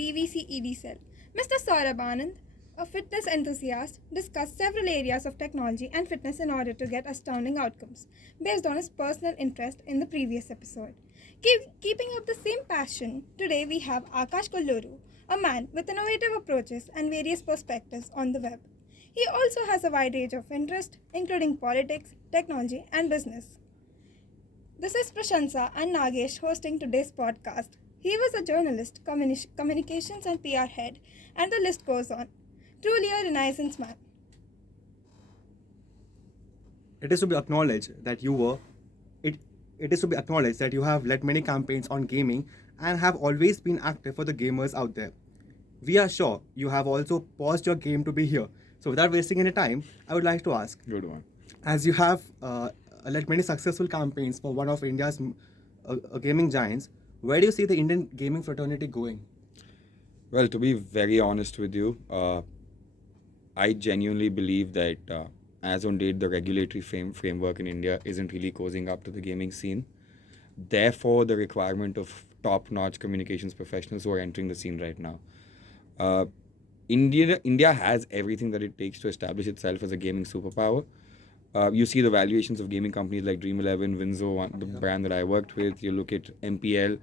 BVCED cell. Mr. Saurabh Anand, a fitness enthusiast, discussed several areas of technology and fitness in order to get astounding outcomes, based on his personal interest in the previous episode. Keeping up the same passion, today we have Akash Kolluru, a man with innovative approaches and various perspectives on the web. He also has a wide range of interest, including politics, technology, and business. This is Prashansa and Nagesh hosting today's podcast. He was a journalist, communications and PR head, and the list goes on. Truly a Renaissance man. It is to be acknowledged that it is to be acknowledged that you have led many campaigns on gaming and have always been active for the gamers out there. We are sure you have also paused your game to be here. So without wasting any time, I would like to ask, Good one. as you have led many successful campaigns for one of India's gaming giants, where do you see the Indian gaming fraternity going? Well, to be very honest with you, I genuinely believe that as on date, the regulatory framework in India isn't really cozying up to the gaming scene. Therefore, the requirement of top-notch communications professionals who are entering the scene right now. India has everything that it takes to establish itself as a gaming superpower. You see the valuations of gaming companies like Dream11, Winzo, the brand that I worked with. You look at MPL.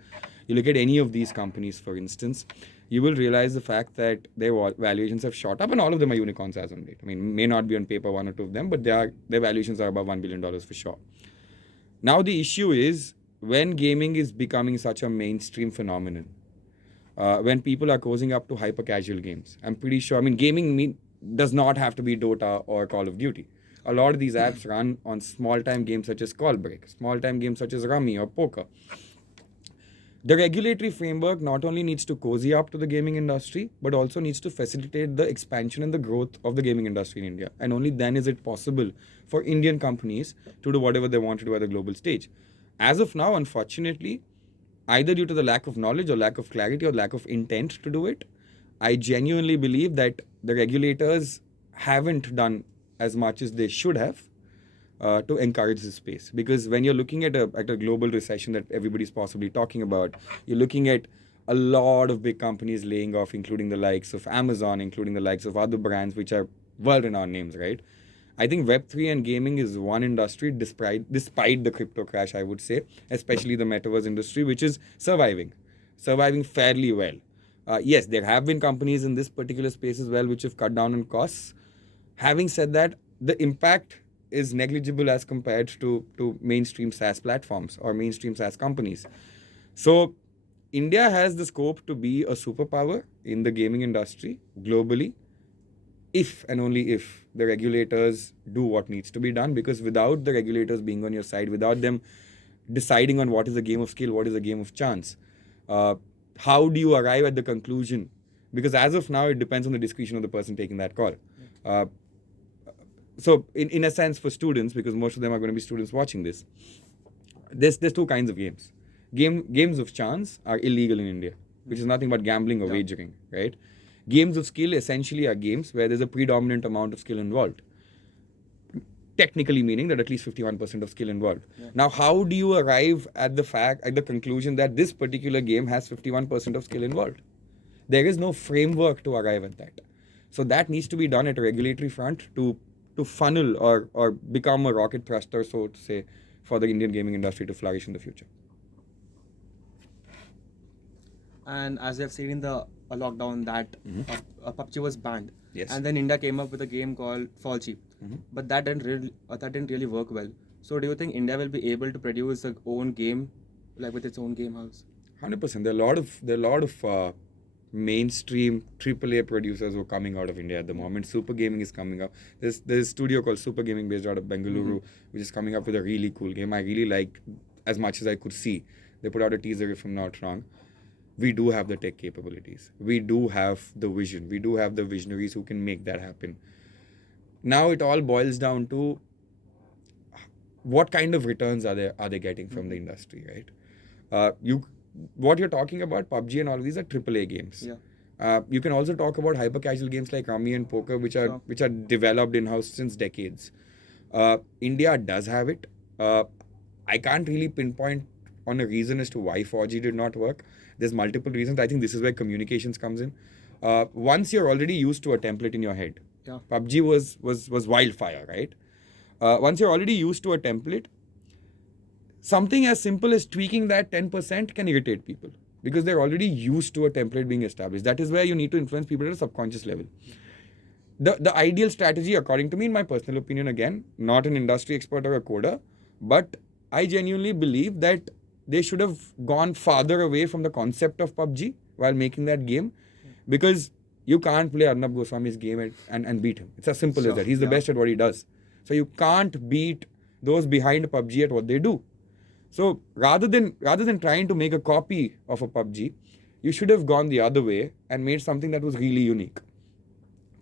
You look at any of these companies, for instance, you will realize the fact that their valuations have shot up, and all of them are unicorns as on date. I mean, may not be on paper, one or two of them, but their valuations are above $1 billion for sure. Now, the issue is when gaming is becoming such a mainstream phenomenon, when people are cozying up to hyper-casual games, I'm pretty sure, gaming does not have to be Dota or Call of Duty. A lot of these apps run on small-time games such as Callbreak, small-time games such as Rummy or Poker. The regulatory framework not only needs to cozy up to the gaming industry, but also needs to facilitate the expansion and the growth of the gaming industry in India. And only then is it possible for Indian companies to do whatever they want to do at the global stage. As of now, unfortunately, either due to the lack of knowledge or lack of clarity or lack of intent to do it, I genuinely believe that the regulators haven't done as much as they should have to encourage this space. Because when you're looking at a global recession that everybody's possibly talking about, you're looking at a lot of big companies laying off, including the likes of Amazon, including the likes of other brands which are world-renowned names, right? I think Web3 and gaming is one industry, despite the crypto crash, I would say, especially the Metaverse industry, which is surviving fairly well. Yes, there have been companies in this particular space as well which have cut down on costs. Having said that, the impact is negligible as compared to mainstream SaaS platforms or mainstream SaaS companies. So India has the scope to be a superpower in the gaming industry globally, if and only if the regulators do what needs to be done. Because without the regulators being on your side, without them deciding on what is a game of skill, what is a game of chance, how do you arrive at the conclusion? Because as of now, it depends on the discretion of the person taking that call. So in a sense, for students, because most of them are going to be students watching this, there's two kinds of games. Games of chance are illegal in India, which is nothing but gambling or wagering, right? Games of skill essentially are games where there's a predominant amount of skill involved. Technically meaning that at least 51% of skill involved. Yeah. Now, how do you arrive at the conclusion that this particular game has 51% of skill involved? There is no framework to arrive at that. So that needs to be done at a regulatory front to funnel or become a rocket thruster, so to say, for the Indian gaming industry to flourish in the future. And as we have seen in the lockdown that PUBG was banned. Yes. And then India came up with a game called Fall Cheap. But that didn't really work well. So do you think India will be able to produce its own game, like with its own game house? 100%. There are a lot of mainstream AAA producers who are coming out of India at the moment. Super Gaming is coming up. There's a studio called Super Gaming based out of Bengaluru, which is coming up with a really cool game. I really like as much as I could see. They put out a teaser, if I'm not wrong. We do have the tech capabilities. We do have the vision. We do have the visionaries who can make that happen. Now it all boils down to what kind of returns are they getting from the industry, right? What you're talking about, PUBG and all of these are AAA games. Yeah. You can also talk about hyper casual games like Rummy and Poker, which are developed in-house since decades. India does have it. I can't really pinpoint on a reason as to why 4G did not work. There's multiple reasons. I think this is where communications comes in. Once you're already used to a template in your head, Yeah. PUBG was wildfire, right? Once you're already used to a template, something as simple as tweaking that 10% can irritate people because they're already used to a template being established. That is where you need to influence people at a subconscious level. The ideal strategy, according to me, in my personal opinion, again, not an industry expert or a coder, but I genuinely believe that they should have gone farther away from the concept of PUBG while making that game, because you can't play Arnab Goswami's game and beat him. It's as simple as that. He's the best at what he does. So you can't beat those behind PUBG at what they do. So rather than trying to make a copy of a PUBG, you should have gone the other way and made something that was really unique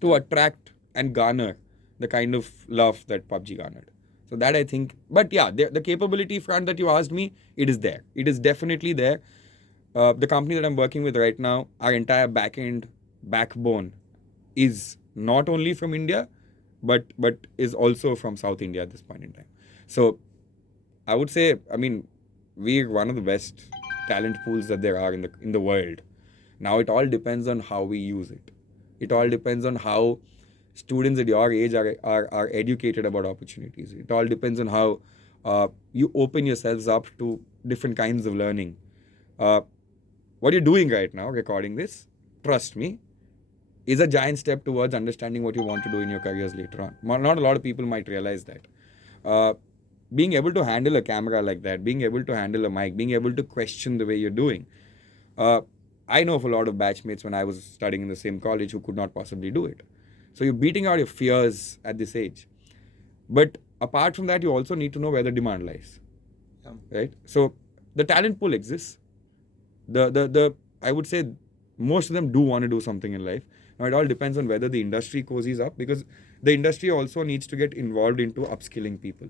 to attract and garner the kind of love that PUBG garnered. So that I think, but yeah, the capability front that you asked me, it is there. It is definitely there. The company that I'm working with right now, our entire backbone is not only from India, but is also from South India at this point in time. So I would say, I mean, we're one of the best talent pools that there are in the world. Now it all depends on how we use it. It all depends on how students at your age are educated about opportunities. It all depends on how you open yourselves up to different kinds of learning. What you're doing right now, recording this, trust me, is a giant step towards understanding what you want to do in your careers later on. Not a lot of people might realize that. Being able to handle a camera like that, being able to handle a mic, being able to question the way you're doing. I know of a lot of batchmates when I was studying in the same college who could not possibly do it. So you're beating out your fears at this age. But apart from that, you also need to know where the demand lies. Right? So the talent pool exists. I would say most of them do want to do something in life. Now it all depends on whether the industry cozies up, because the industry also needs to get involved into upskilling people.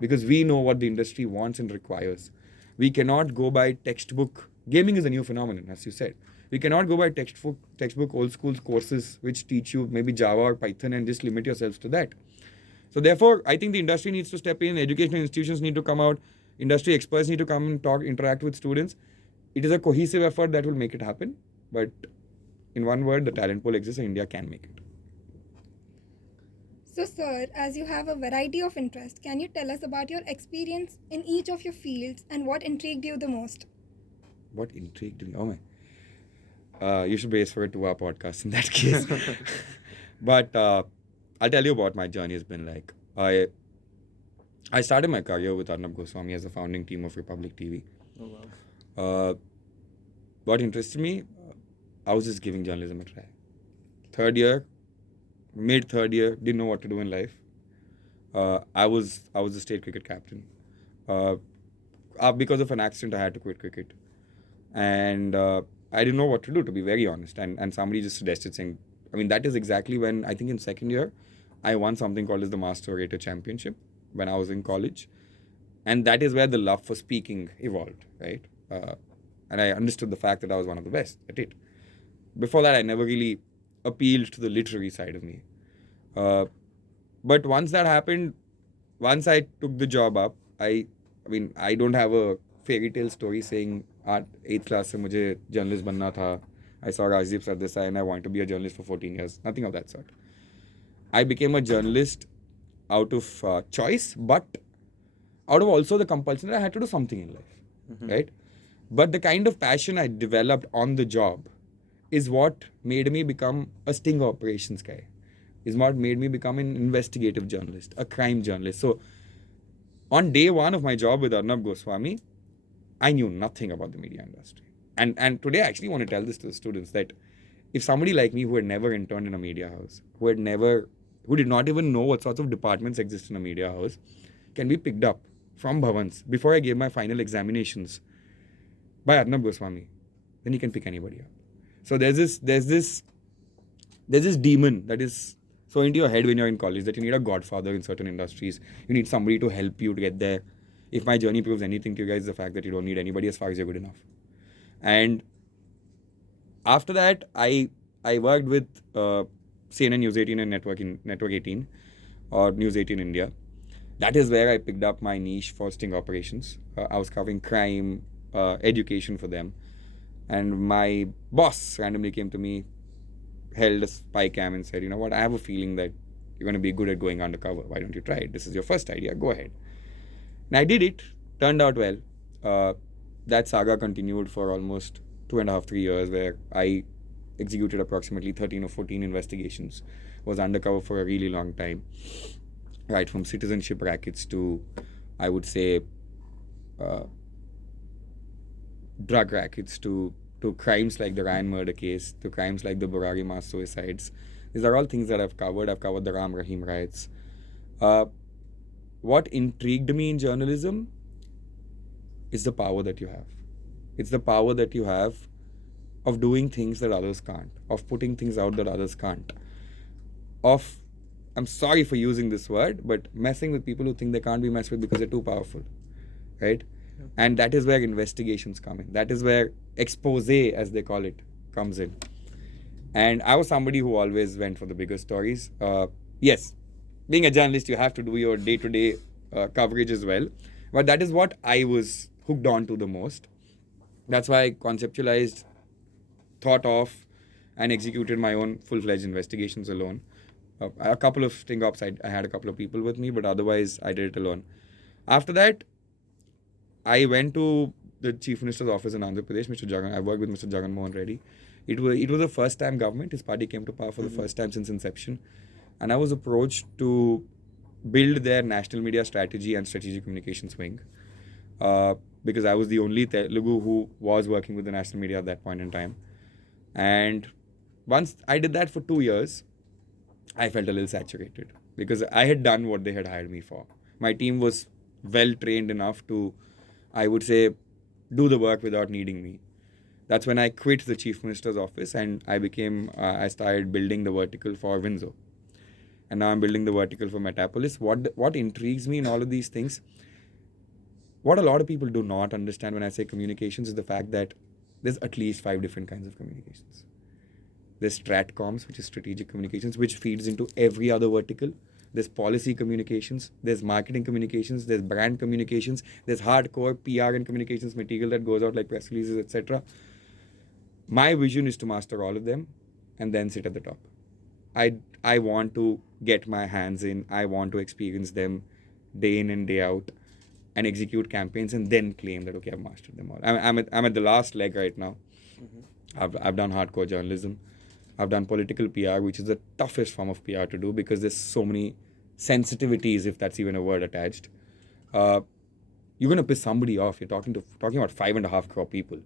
Because we know what the industry wants and requires. We cannot go by textbook. Gaming is a new phenomenon, as you said. We cannot go by textbook old school courses which teach you maybe Java or Python and just limit yourselves to that. So therefore, I think the industry needs to step in, educational institutions need to come out, industry experts need to come and talk, interact with students. It is a cohesive effort that will make it happen. But in one word, the talent pool exists and India can make it. So, sir, as you have a variety of interests, can you tell us about your experience in each of your fields and what intrigued you the most? What intrigued me? Oh my. You should base for a 2-hour podcast in that case. But I'll tell you about my journey has been like. I started my career with Arnab Goswami as a founding team of Republic TV. Oh, wow. What interested me, I was just giving journalism a try. Mid-third year, didn't know what to do in life. I was the state cricket captain. Because of an accident, I had to quit cricket. And I didn't know what to do, to be very honest. And somebody just suggested saying, I mean, that is exactly when, I think in second year, I won something called as the Master Orator Championship when I was in college. And that is where the love for speaking evolved, right? And I understood the fact that I was one of the best at it. Before that, I never really appealed to the literary side of me. But once that happened, once I took the job up, I don't have a fairy tale story saying 8th class se mujhe journalist banna tha. I saw Rajdeep Sardesai and I wanted to be a journalist for 14 years. Nothing of that sort. I became a journalist out of choice, but out of also the compulsion that I had to do something in life, right? But the kind of passion I developed on the job is what made me become a sting operations guy, is what made me become an investigative journalist, a crime journalist. So on day one of my job with Arnab Goswami, I knew nothing about the media industry. And today I actually want to tell this to the students that if somebody like me who had never interned in a media house, who did not even know what sorts of departments exist in a media house, can be picked up from Bhavans before I gave my final examinations by Arnab Goswami, then he can pick anybody up. So there's this demon that is so into your head when you're in college that you need a godfather in certain industries. You need somebody to help you to get there. If my journey proves anything to you guys, the fact that you don't need anybody as far as you're good enough. And after that, I worked with CNN News 18 and Network 18 or News 18 India. That is where I picked up my niche for sting operations. I was covering crime, education for them. And my boss randomly came to me, held a spy cam and said, you know what, I have a feeling that you're going to be good at going undercover. Why don't you try it? This is your first idea. Go ahead. And I did it. Turned out well. That saga continued for almost 2.5, 3 years, where I executed approximately 13 or 14 investigations. Was undercover for a really long time. Right from citizenship rackets to, I would say, drug rackets to crimes like the Ryan murder case, to crimes like the Burari mass suicides. These are all things that I've covered. I've covered the Ram Rahim riots. What intrigued me in journalism is the power that you have. It's the power that you have of doing things that others can't, of putting things out that others can't, of, I'm sorry for using this word, but messing with people who think they can't be messed with because they're too powerful, right? Yeah. And that is where investigations come in. That is where expose, as they call it, comes in. And I was somebody who always went for the bigger stories. Yes, being a journalist, you have to do your day-to-day coverage as well. But that is what I was hooked on to the most. That's why I conceptualized, thought of, and executed my own full-fledged investigations alone. A couple of sting ops, I had a couple of people with me, but otherwise I did it alone. After that, I went to the Chief Minister's office in Andhra Pradesh, Mr. Jagan. I worked with Mr. Jagan Mohan Reddy. It was the first time government, his party came to power for the first time since inception. And I was approached to build their national media strategy and strategic communications wing. Because I was the only Telugu who was working with the national media at that point in time. And once I did that for 2 years, I felt a little saturated because I had done what they had hired me for. My team was well trained enough to, I would say, do the work without needing me. That's when I quit the Chief Minister's office and I started building the vertical for Windsor. And now I'm building the vertical for Metapolis. What intrigues me in all of these things, what a lot of people do not understand when I say communications is the fact that there's at least 5 different kinds of communications. There's stratcoms, which is strategic communications, which feeds into every other vertical. There's policy communications, there's marketing communications, there's brand communications, there's hardcore PR and communications material that goes out like press releases, etc. My vision is to master all of them and then sit at the top. I want to get my hands in, I want to experience them day in and day out and execute campaigns and then claim that, okay, I've mastered them all. I'm at the last leg right now. I've done hardcore journalism. I've done political PR, which is the toughest form of PR to do because there's so many sensitivities, if that's even a word attached. You're going to piss somebody off. You're talking about 5.5 crore people.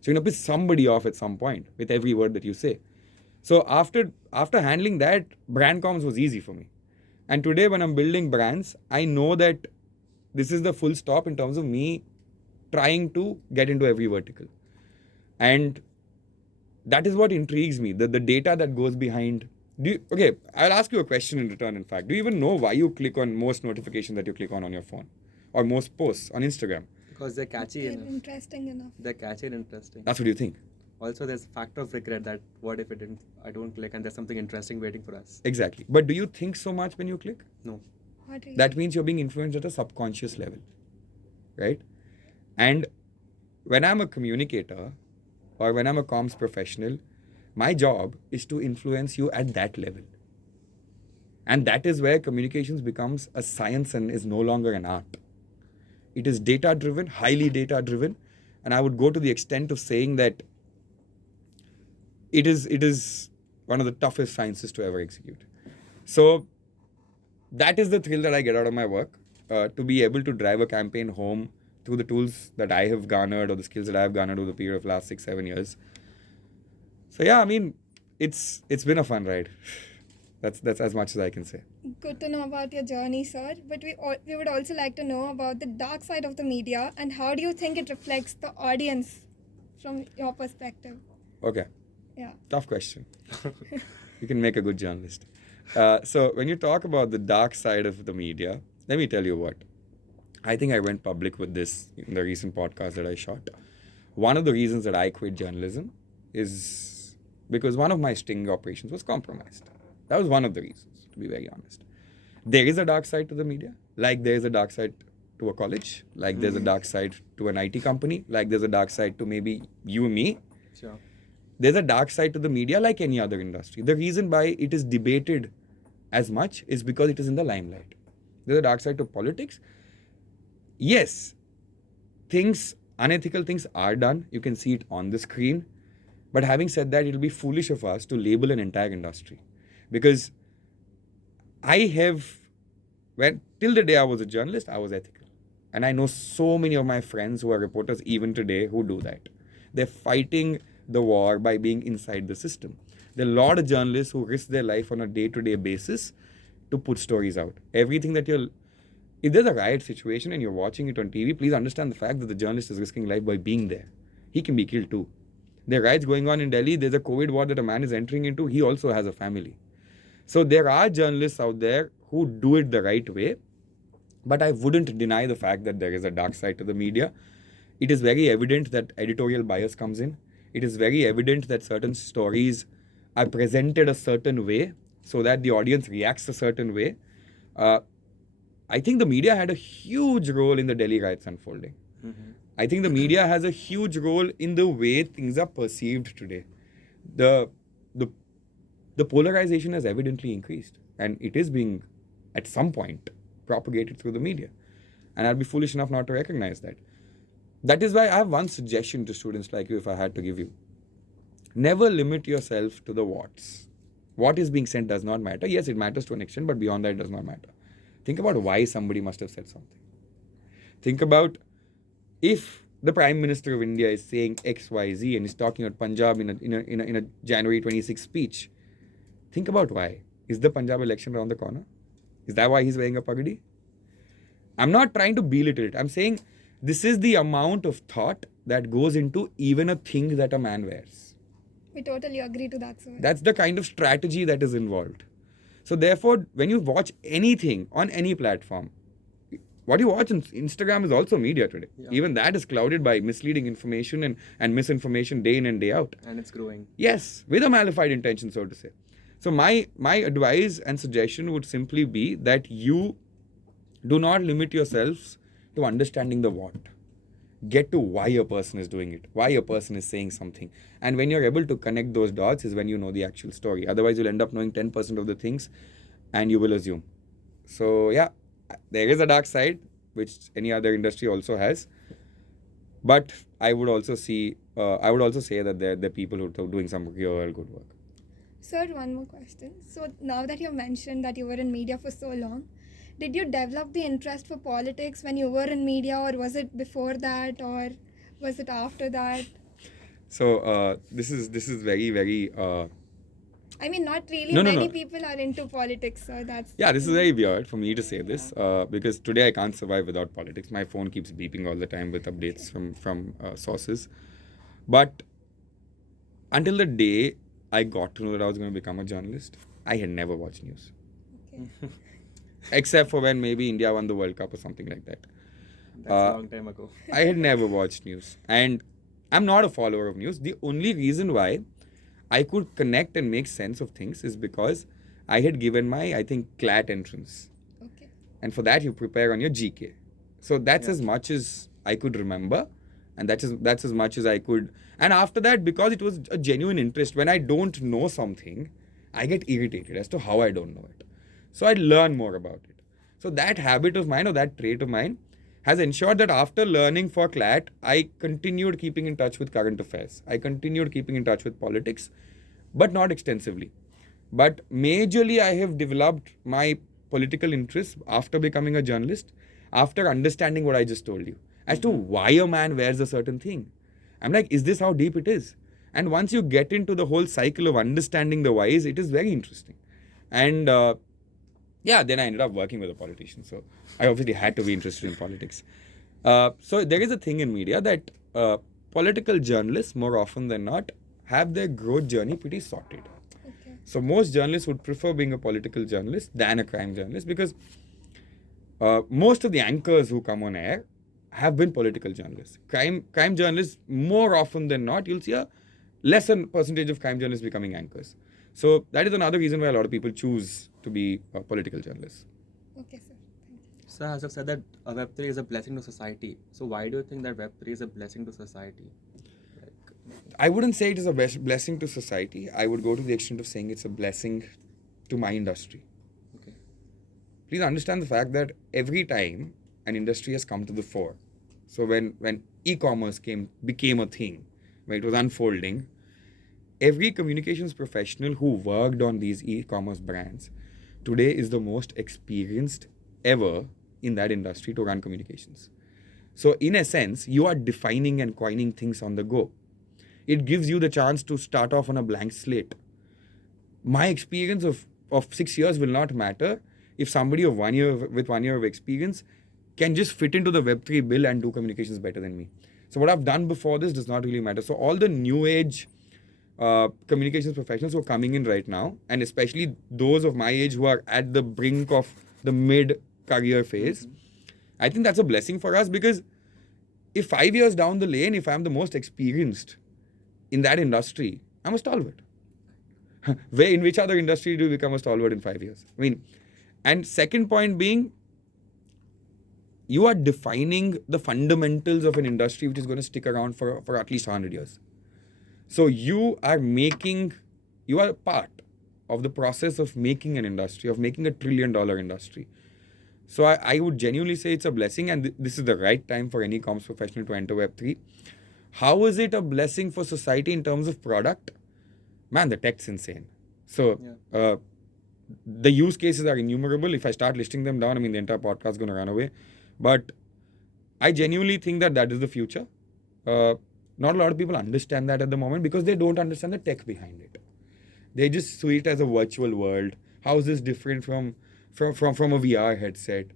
So you're going to piss somebody off at some point with every word that you say. So after handling that, brand comms was easy for me. And today when I'm building brands, I know that this is the full stop in terms of me trying to get into every vertical. And that is what intrigues me, the data that goes behind. Okay, I'll ask you a question in return, in fact. Do you even know why you click on most notifications that you click on your phone? Or most posts on Instagram? Because they're catchy enough. Interesting enough. They're catchy and interesting. That's what you think? Also, there's a factor of regret that what if I don't click and there's something interesting waiting for us. Exactly. But do you think so much when you click? No. That means you're being influenced at a subconscious level, right? And when I'm a communicator or when I'm a comms professional, my job is to influence you at that level. And that is where communications becomes a science and is no longer an art. It is data-driven, highly data-driven, and I would go to the extent of saying that it is one of the toughest sciences to ever execute. So that is the thrill that I get out of my work, to be able to drive a campaign home through the tools that I have garnered or the skills that I have garnered over the period of last 6-7 years. So yeah, I mean, it's been a fun ride. That's as much as I can say. Good to know about your journey, sir. But we would also like to know about the dark side of the media and how do you think it reflects the audience from your perspective? Okay. Yeah. Tough question. You can make a good journalist. So when you talk about the dark side of the media, let me tell you what. I think I went public with this in the recent podcast that I shot. One of the reasons that I quit journalism is because one of my sting operations was compromised. That was one of the reasons, to be very honest. There is a dark side to the media, like there is a dark side to a college, like there's a dark side to an IT company, like there's a dark side to maybe you and me, Sure. There's a dark side to the media like any other industry. The reason why it is debated as much is because it is in the limelight. There's a dark side to politics. Yes, unethical things are done. You can see it on the screen. But having said that, it'll be foolish of us to label an entire industry. Because till the day I was a journalist, I was ethical. And I know so many of my friends who are reporters even today who do that. They're fighting the war by being inside the system. There are a lot of journalists who risk their life on a day-to-day basis to put stories out. If there's a riot situation and you're watching it on TV, please understand the fact that the journalist is risking life by being there. He can be killed too. There are riots going on in Delhi. There's a COVID war that a man is entering into. He also has a family. So there are journalists out there who do it the right way. But I wouldn't deny the fact that there is a dark side to the media. It is very evident that editorial bias comes in. It is very evident that certain stories are presented a certain way so that the audience reacts a certain way. I think the media had a huge role in the Delhi riots unfolding. Mm-hmm. I think the media has a huge role in the way things are perceived today. The polarization has evidently increased, and it is being, at some point, propagated through the media. And I'd be foolish enough not to recognize that. That is why I have one suggestion to students like you, if I had to give you. Never limit yourself to the what's. What is being said does not matter. Yes, it matters to an extent, but beyond that, it does not matter. Think about why somebody must have said something. Think about if the Prime Minister of India is saying X, Y, Z and is talking about Punjab in a January 26 speech. Think about why. Is the Punjab election around the corner? Is that why he's wearing a pagadi? I'm not trying to belittle it. I'm saying this is the amount of thought that goes into even a thing that a man wears. We totally agree to that, sir. That's the kind of strategy that is involved. So therefore, when you watch anything on any platform, what you watch on Instagram is also media today. Yeah. Even that is clouded by misleading information and misinformation day in and day out. And it's growing. Yes, with a malified intention, so to say. So my advice and suggestion would simply be that you do not limit yourselves to understanding the what. Get to why a person is doing it, why a person is saying something. And when you're able to connect those dots is when you know the actual story. Otherwise, you'll end up knowing 10% of the things and you will assume. So yeah, there is a dark side, which any other industry also has. But I would also say that there are people who are doing some real good work. Sir, one more question. So now that you mentioned that you were in media for so long, did you develop the interest for politics when you were in media, or was it before that, or was it after that? So this is very, very... I mean, not really. No. Many people are into politics, so that's... Yeah, this is very weird for me to say this because today I can't survive without politics. My phone keeps beeping all the time with updates from sources. But until the day I got to know that I was going to become a journalist, I had never watched news. Okay. Except for when maybe India won the World Cup or something like that. That's a long time ago. I had never watched news. And I'm not a follower of news. The only reason why I could connect and make sense of things is because I had given my, I think, CLAT entrance. Okay. And for that, you prepare on your GK. So that's Yeah. as much as I could remember. And that's as much as I could. And after that, because it was a genuine interest, when I don't know something, I get irritated as to how I don't know it. So I'd learn more about it. So that habit of mine or that trait of mine has ensured that after learning for CLAT, I continued keeping in touch with current affairs. I continued keeping in touch with politics, but not extensively. But majorly, I have developed my political interests after becoming a journalist, after understanding what I just told you, as to why a man wears a certain thing. I'm like, is this how deep it is? And once you get into the whole cycle of understanding the whys, it is very interesting. And then I ended up working with a politician. So I obviously had to be interested in politics. So there is a thing in media that political journalists, more often than not, have their growth journey pretty sorted. Okay. So most journalists would prefer being a political journalist than a crime journalist because most of the anchors who come on air have been political journalists. Crime journalists, more often than not, you'll see a lesser percentage of crime journalists becoming anchors. So that is another reason why a lot of people choose to be political journalists. Okay, sir. Thank you. So as I've said that Web3 is a blessing to society. So why do you think that Web3 is a blessing to society? I wouldn't say it is a blessing to society. I would go to the extent of saying it's a blessing to my industry. Okay. Please understand the fact that every time an industry has come to the fore, so when e-commerce became a thing, when it was unfolding, every communications professional who worked on these e-commerce brands today is the most experienced ever in that industry to run communications. So in a sense, you are defining and coining things on the go. It gives you the chance to start off on a blank slate. My experience of 6 years will not matter if somebody of 1 year with 1 year of experience can just fit into the Web3 bill and do communications better than me. So what I've done before this does not really matter. So all the new age communications professionals who are coming in right now, and especially those of my age who are at the brink of the mid-career phase, I think that's a blessing for us, because if 5 years down the lane, if I'm the most experienced in that industry, I'm a stalwart. In which other industry do you become a stalwart in 5 years? I mean, and second point being, you are defining the fundamentals of an industry which is going to stick around for at least 100 years. So you are a part of the process of making an industry, of making $1 trillion industry. So I would genuinely say it's a blessing, and this is the right time for any comms professional to enter Web3. How is it a blessing for society in terms of product? Man, the tech's insane. So the use cases are innumerable. If I start listing them down, I mean, the entire podcast is going to run away. But I genuinely think that is the future. Not a lot of people understand that at the moment because they don't understand the tech behind it. They just see it as a virtual world. How is this different from a VR headset?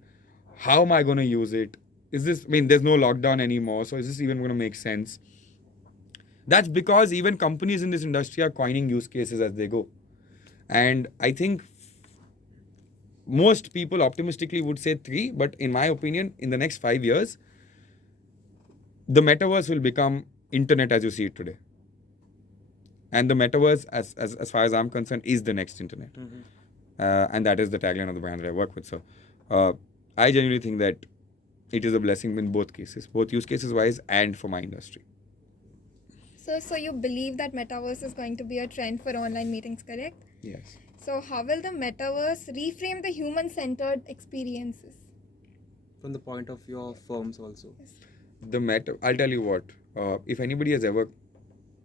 How am I going to use it? There's no lockdown anymore, so is this even going to make sense? That's because even companies in this industry are coining use cases as they go. And I think most people optimistically would say 3, but in my opinion, in the next 5 years, the metaverse will become internet as you see it today. And the metaverse, as far as I'm concerned, is the next internet. And that is the tagline of the brand that I work with. So I genuinely think that it is a blessing in both cases, both use cases wise and for my industry. So you believe that metaverse is going to be a trend for online meetings, correct? Yes. So how will the metaverse reframe the human-centered experiences? From the point of view of firms also. I'll tell you what, if anybody has ever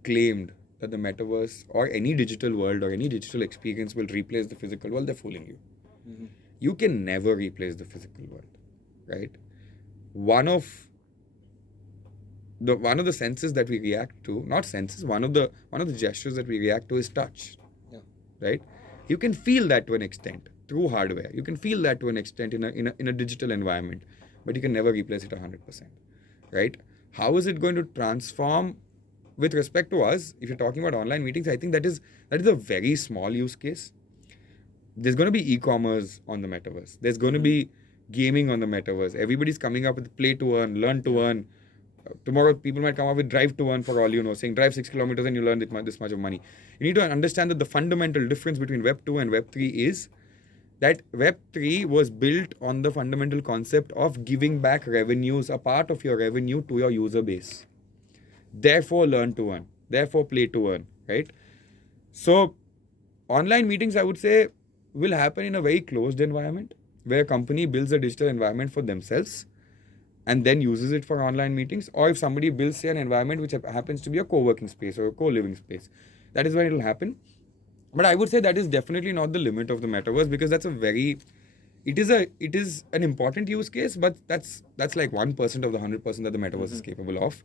claimed that the metaverse or any digital world or any digital experience will replace the physical world, they're fooling you. You can never replace the physical world, right? One of the senses that we react to, not senses, one of the gestures that we react to is touch. Yeah. Right? You can feel that to an extent through hardware. You can feel that to an extent in a digital environment, but you can never replace it 100%. Right? How is it going to transform with respect to us? If you're talking about online meetings, I think that is a very small use case. There's going to be e-commerce on the metaverse. There's going to be gaming on the metaverse. Everybody's coming up with play to earn, learn to earn. Tomorrow, people might come up with drive to earn, for all you know, saying drive 6 kilometers and you learn this much of money. You need to understand that the fundamental difference between Web 2 and Web 3 is that Web 3 was built on the fundamental concept of giving back revenues, a part of your revenue, to your user base. Therefore, learn to earn. Therefore, play to earn. Right? So, online meetings, I would say, will happen in a very closed environment where a company builds a digital environment for themselves and then uses it for online meetings. Or if somebody builds, say, an environment which happens to be a co-working space or a co-living space, that is where it will happen. But I would say that is definitely not the limit of the metaverse, because that's it is an important use case, but that's like 1% of the 100% that the metaverse is capable of.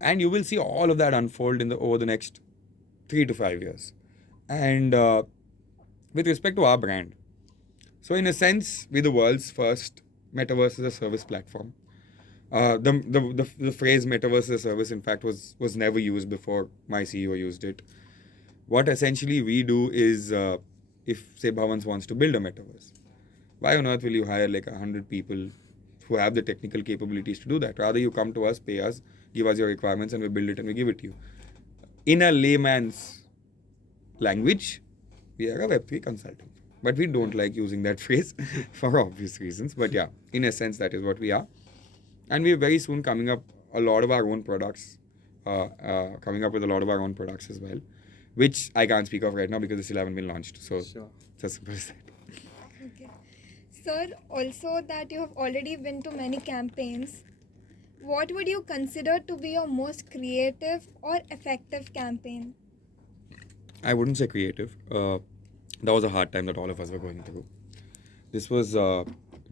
And you will see all of that unfold over the next 3 to 5 years. And with respect to our brand, so in a sense, we're the world's first Metaverse as a service platform. The phrase Metaverse as a service, in fact, was never used before my CEO used it. What essentially we do is, if, say, Bhavans wants to build a Metaverse, why on earth will you hire like 100 people who have the technical capabilities to do that? Rather, you come to us, pay us, give us your requirements, and we build it and we give it to you. In a layman's language, we are a Web3 consultant. But we don't like using that phrase for obvious reasons. But yeah, in a sense, that is what we are. And we're very soon coming up a lot of our own products. coming up with a lot of our own products as well, which I can't speak of right now because they still haven't been launched. So Sure. it's as simple as that. Okay. Sir, also that you have already been to many campaigns, what would you consider to be your most creative or effective campaign? I wouldn't say creative. That was a hard time that all of us were going through. This was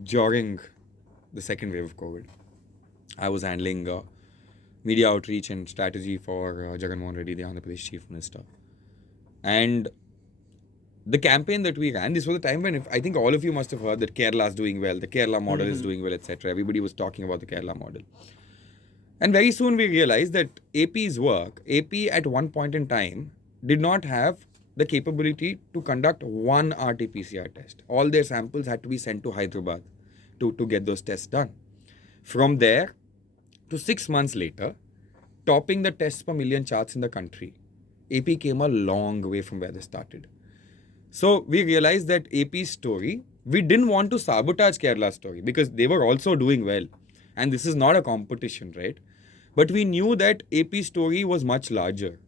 during the second wave of COVID. I was handling media outreach and strategy for Jagan Mohan Reddy, the Andhra Pradesh Chief Minister. And the campaign that we ran, this was a time when I think all of you must have heard that Kerala is doing well, the Kerala model is doing well, etc. Everybody was talking about the Kerala model. And very soon we realized that AP's work, AP at one point in time did not have the capability to conduct one RT-PCR test. All their samples had to be sent to Hyderabad to get those tests done. From there to 6 months later, topping the tests per million charts in the country, AP came a long way from where they started. So we realized that AP's story, we didn't want to sabotage Kerala's story because they were also doing well. And this is not a competition, right? But we knew that AP's story was much larger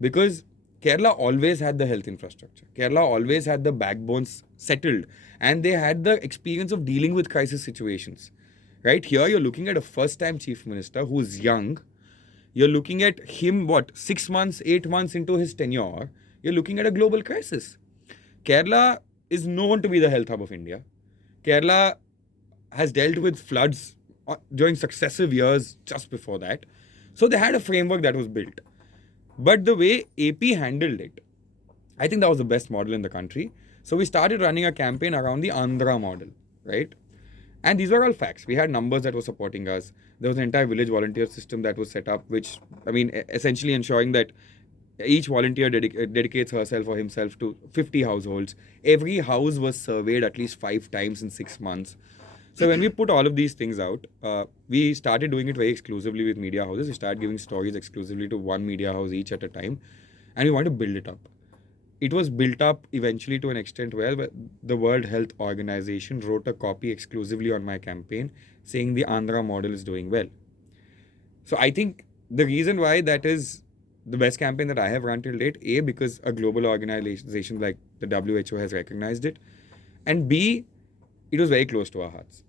because Kerala always had the health infrastructure. Kerala always had the backbones settled and they had the experience of dealing with crisis situations. Right? Here you're looking at a first-time chief minister who's young. You're looking at him, 6 months, 8 months into his tenure. You're looking at a global crisis. Kerala is known to be the health hub of India. Kerala has dealt with floods during successive years just before that. So they had a framework that was built. But the way AP handled it, I think that was the best model in the country. So we started running a campaign around the Andhra model, right? And these were all facts. We had numbers that were supporting us. There was an entire village volunteer system that was set up, which, essentially ensuring that each volunteer dedicates herself or himself to 50 households. Every house was surveyed at least 5 times in 6 months. So when we put all of these things out, we started doing it very exclusively with media houses. We started giving stories exclusively to one media house each at a time. And we wanted to build it up. It was built up eventually to an extent where the World Health Organization wrote a copy exclusively on my campaign saying the Andhra model is doing well. So I think the reason why that is the best campaign that I have run till date, A, because a global organization like the WHO has recognized it, and B, it was very close to our hearts.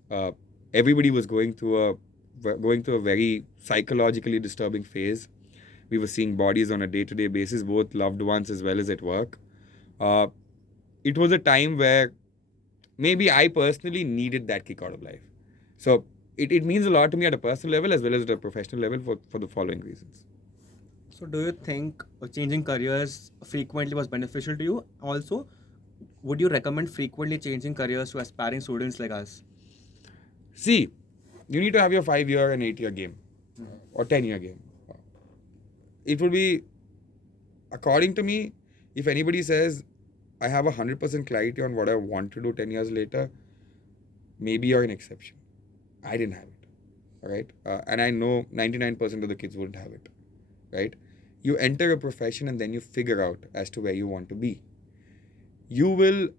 Everybody was going through a very psychologically disturbing phase. We were seeing bodies on a day-to-day basis, both loved ones as well as at work. It was a time where maybe I personally needed that kick out of life. So it means a lot to me at a personal level as well as at a professional level for the following reasons. So do you think changing careers frequently was beneficial to you? Also, would you recommend frequently changing careers to aspiring students like us? See, you need to have your 5-year and 8-year game or 10-year game. It would be, according to me, if anybody says, I have 100% clarity on what I want to do 10 years later, maybe you're an exception. I didn't have it, all right? And I know 99% of the kids wouldn't have it, right? You enter a profession and then you figure out as to where you want to be. You will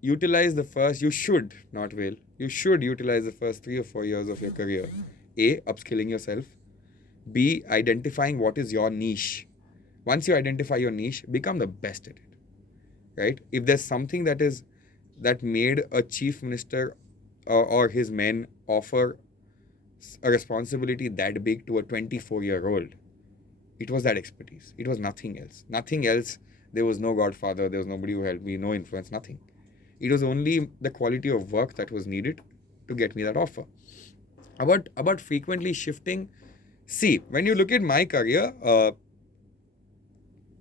utilize you should utilize the first 3 or 4 years of your career. A, upskilling yourself. B, identifying what is your niche. Once you identify your niche, become the best at it, right? If there's something that made a chief minister or his men offer a responsibility that big to a 24-year-old, it was that expertise. It was nothing else. Nothing else. There was no godfather. There was nobody who helped me, no influence, nothing. It was only the quality of work that was needed to get me that offer. About frequently shifting, see, when you look at my career,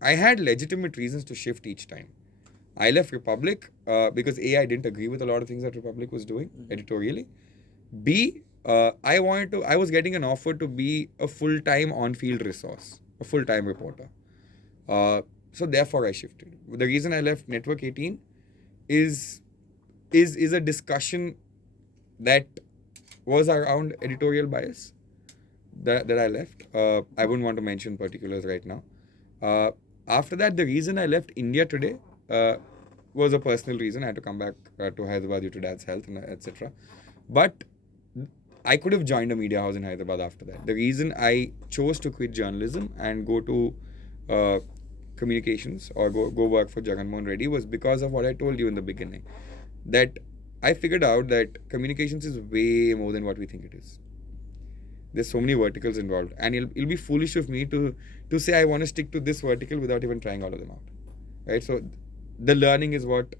I had legitimate reasons to shift each time. I left Republic because A, I didn't agree with a lot of things that Republic was doing editorially. B, I was getting an offer to be a full-time on-field resource, a full-time reporter. So therefore I shifted. The reason I left Network 18 is a discussion that was around editorial bias that I left. I wouldn't want to mention particulars right now. After that, the reason I left India today was a personal reason. I had to come back to Hyderabad due to dad's health, and etc. But I could have joined a media house in Hyderabad after that. The reason I chose to quit journalism and go to communications or go work for Jagan Mohan Reddy was because of what I told you in the beginning. That I figured out that communications is way more than what we think it is. There's so many verticals involved, and it'll be foolish of me to say I want to stick to this vertical without even trying all of them out, right? So the learning is what,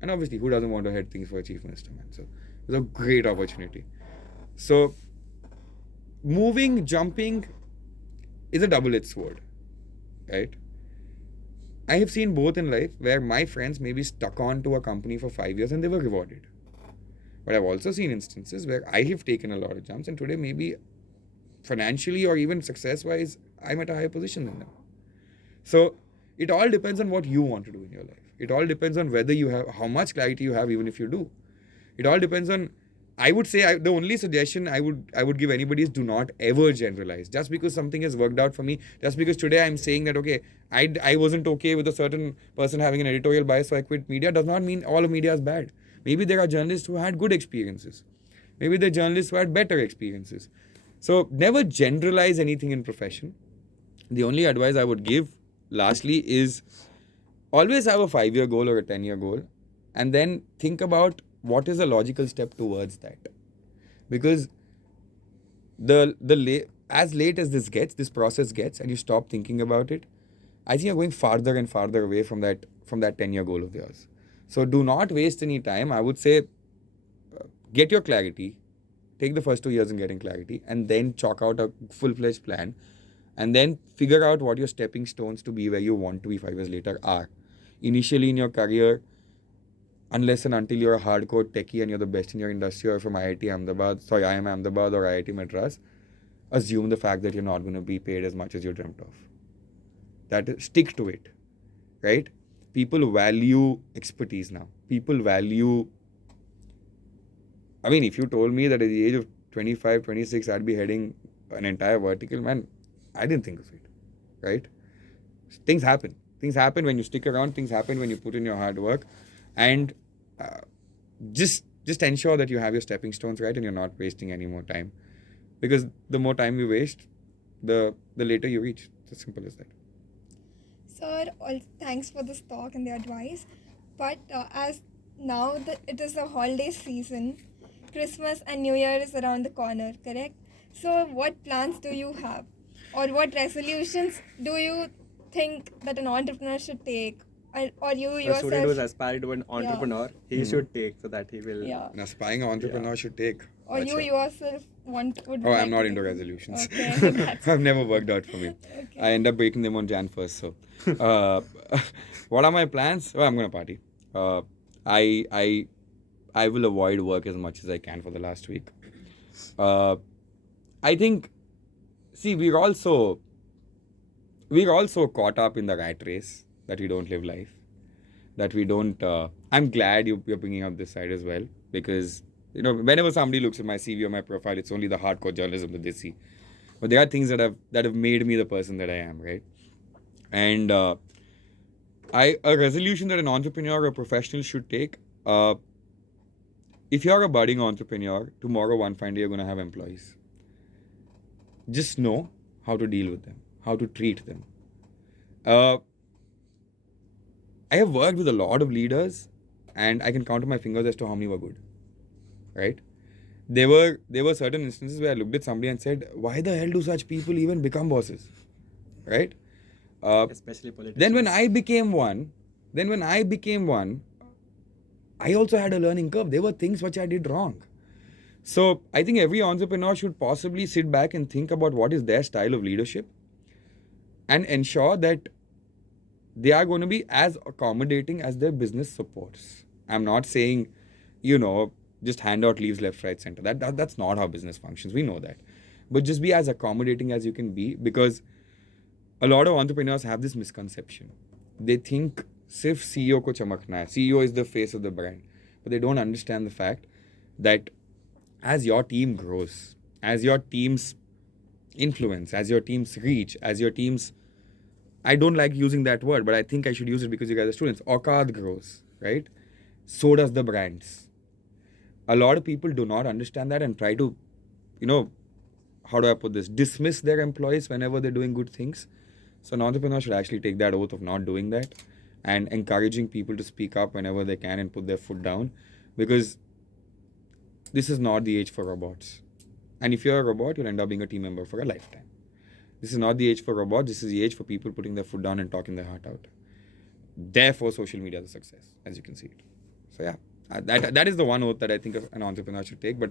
and obviously who doesn't want to head things for a chief minister, man? So it's a great opportunity. So jumping is a double-edged sword, right? I have seen both in life where my friends maybe stuck on to a company for 5 years and they were rewarded. But I've also seen instances where I have taken a lot of jumps and today maybe financially or even success-wise, I'm at a higher position than them. So it all depends on what you want to do in your life. It all depends on whether you have, how much clarity you have, even if you do. It all depends on, I would say, the only suggestion I would give anybody is do not ever generalize. Just because something has worked out for me, just because today I'm saying that, okay, I wasn't okay with a certain person having an editorial bias, so I quit media, does not mean all of media is bad. Maybe there are journalists who had good experiences. Maybe there are journalists who had better experiences. So never generalize anything in profession. The only advice I would give, lastly, is always have a 5-year goal or a 10-year goal, and then think about what is a logical step towards that. Because as late as this process gets, and you stop thinking about it, I think you're going farther and farther away from that 10-year goal of yours. So do not waste any time. I would say get your clarity. Take the first 2 years in getting clarity, and then chalk out a full-fledged plan, and then figure out what your stepping stones to be where you want to be 5 years later are. Initially in your career, unless and until you're a hardcore techie and you're the best in your industry or from IIM Ahmedabad or IIT Madras, assume the fact that you're not going to be paid as much as you dreamt of. That is, stick to it, right? People value expertise now. People value, I mean, if you told me that at the age of 25, 26, I'd be heading an entire vertical, man, I didn't think of it, right? Things happen. Things happen when you stick around. Things happen when you put in your hard work. And just ensure that you have your stepping stones right and you're not wasting any more time. Because the more time you waste, the later you reach. It's as simple as that. Sir, thanks for this talk and the advice. But as now it is the holiday season, Christmas and New Year is around the corner, correct? So what plans do you have? Or what resolutions do you think that an entrepreneur should take? Or you A yourself... student who's aspiring to an entrepreneur, he should take so that he will... Yeah. An aspiring entrepreneur should take. Or you yourself would Oh, like I'm not to into take? resolutions. Okay. I've never worked out for me. Okay. I end up breaking them on Jan 1st. So, what are my plans? Oh, I'm going to party. I will avoid work as much as I can for the last week. I think, see, we're all so caught up in the rat race that we don't live life. That we don't. I'm glad you're bringing up this side as well, because whenever somebody looks at my CV or my profile, it's only the hardcore journalism that they see. But there are things that have made me the person that I am, right? And a resolution that an entrepreneur or a professional should take. If you're a budding entrepreneur, tomorrow one fine day you're going to have employees. Just know how to deal with them, how to treat them. I have worked with a lot of leaders, and I can count on my fingers as to how many were good, right? There were certain instances where I looked at somebody and said, why the hell do such people even become bosses, right? Especially politicians. Then when I became one, I also had a learning curve. There were things which I did wrong. So I think every entrepreneur should possibly sit back and think about what is their style of leadership and ensure that they are going to be as accommodating as their business supports. I'm not saying, just hand out leaves left, right, center. That's not how business functions. We know that. But just be as accommodating as you can be, because a lot of entrepreneurs have this misconception. They think sirf CEO ko chamakna hai. CEO is the face of the brand. But they don't understand the fact that as your team grows, as your team's influence, as your team's reach, as your team's, I don't like using that word, but I think I should use it because you guys are students, Okad grows, right? So does the brands. A lot of people do not understand that and try to how do I put this? Dismiss their employees whenever they're doing good things. So an entrepreneur should actually take that oath of not doing that and encouraging people to speak up whenever they can and put their foot down, because this is not the age for robots. And if you're a robot, you'll end up being a team member for a lifetime. This is not the age for robots. This is the age for people putting their foot down and talking their heart out. Therefore, social media is a success, as you can see it. So yeah, that is the one oath that I think an entrepreneur should take. But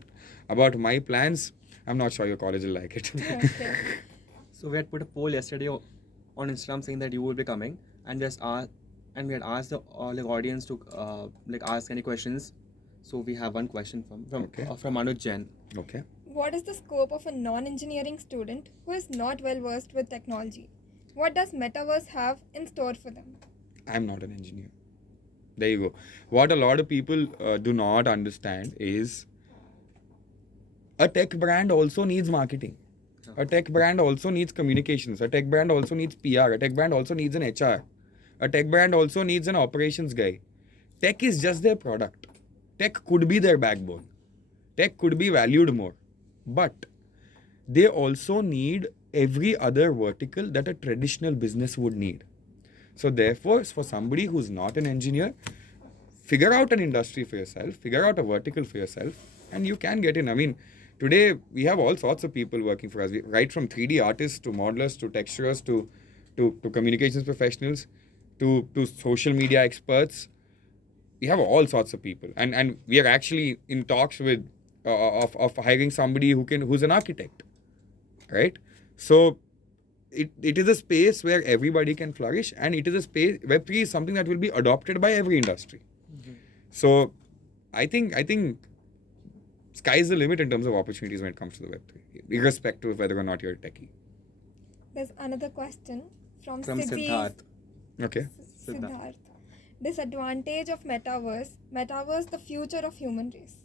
about my plans, I'm not sure your college will like it. Okay. So we had put a poll yesterday on Instagram saying that you will be coming, and we had asked the audience to ask any questions. So we have one question from Anuj Jain. Okay. What is the scope of a non-engineering student who is not well versed with technology? What does Metaverse have in store for them? I'm not an engineer. There you go. What a lot of people do not understand is a tech brand also needs marketing. A tech brand also needs communications. A tech brand also needs PR. A tech brand also needs an HR. A tech brand also needs an operations guy. Tech is just their product. Tech could be their backbone. Tech could be valued more. But they also need every other vertical that a traditional business would need. So therefore, for somebody who's not an engineer, figure out an industry for yourself, figure out a vertical for yourself, and you can get in. I mean, today we have all sorts of people working for us, right from 3D artists to modelers to texturers to communications professionals to social media experts. We have all sorts of people, and we are actually in talks with of hiring somebody who's an architect, right? So it is a space where everybody can flourish, and it is a space. Web3 is something that will be adopted by every industry. Mm-hmm. So I think sky's the limit in terms of opportunities when it comes to the Web3, irrespective of whether or not you're a techie. There's another question from Siddharth. Okay. Siddharth. Disadvantage of Metaverse, the future of human race.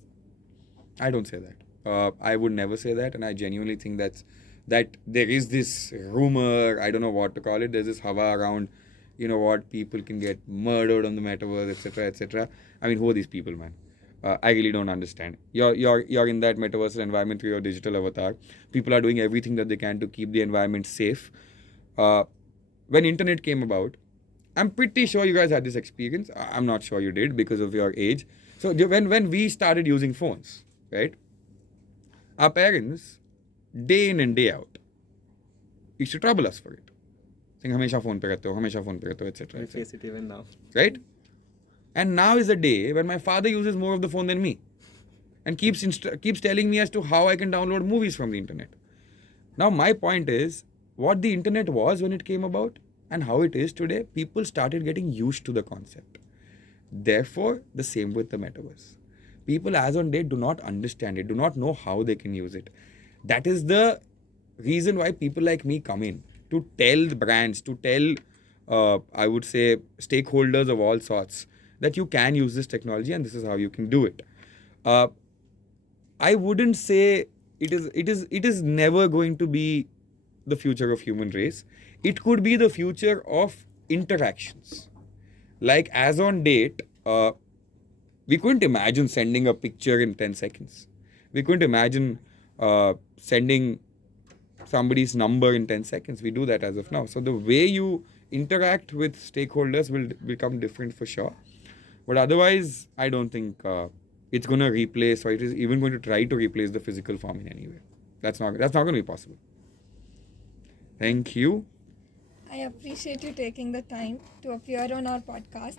I don't say that. I would never say that, and I genuinely think that there is this rumor, I don't know what to call it, there's this hava around, people can get murdered on the Metaverse, etc., etc. I mean, who are these people, man? I really don't understand. You're in that Metaverse environment through your digital avatar. People are doing everything that they can to keep the environment safe. When internet came about, I'm pretty sure you guys had this experience. I'm not sure you did because of your age. So when we started using phones, right? Our parents, day in and day out, used to trouble us for it. Saying, hamesha phone pe rehte ho, etc. We face it even now. Right? And now is a day when my father uses more of the phone than me and keeps telling me as to how I can download movies from the internet. Now my point is, what the internet was when it came about and how it is today, people started getting used to the concept. Therefore, the same with the Metaverse. People as on date do not understand it, do not know how they can use it. That is the reason why people like me come in, to tell the brands, to tell, I would say, stakeholders of all sorts, that you can use this technology and this is how you can do it. I wouldn't say it is never going to be the future of human race. It could be the future of interactions. Like as on date, we couldn't imagine sending a picture in 10 seconds. We couldn't imagine sending somebody's number in 10 seconds. We do that as of now. So the way you interact with stakeholders will become different for sure. But otherwise, I don't think it's going to replace, or it is even going to try to replace the physical form in any way. That's not going to be possible. Thank you. I appreciate you taking the time to appear on our podcast.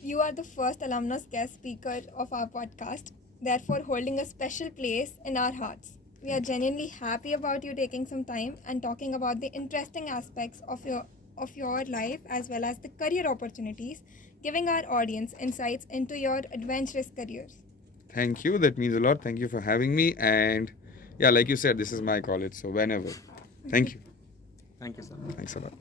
You are the first alumnus guest speaker of our podcast, therefore holding a special place in our hearts. We are genuinely happy about you taking some time and talking about the interesting aspects of your life as well as the career opportunities, giving our audience insights into your adventurous careers. Thank you. That means a lot. Thank you for having me. And yeah, like you said, this is my college, so whenever. Thank you. Thank you, sir. Thanks a lot.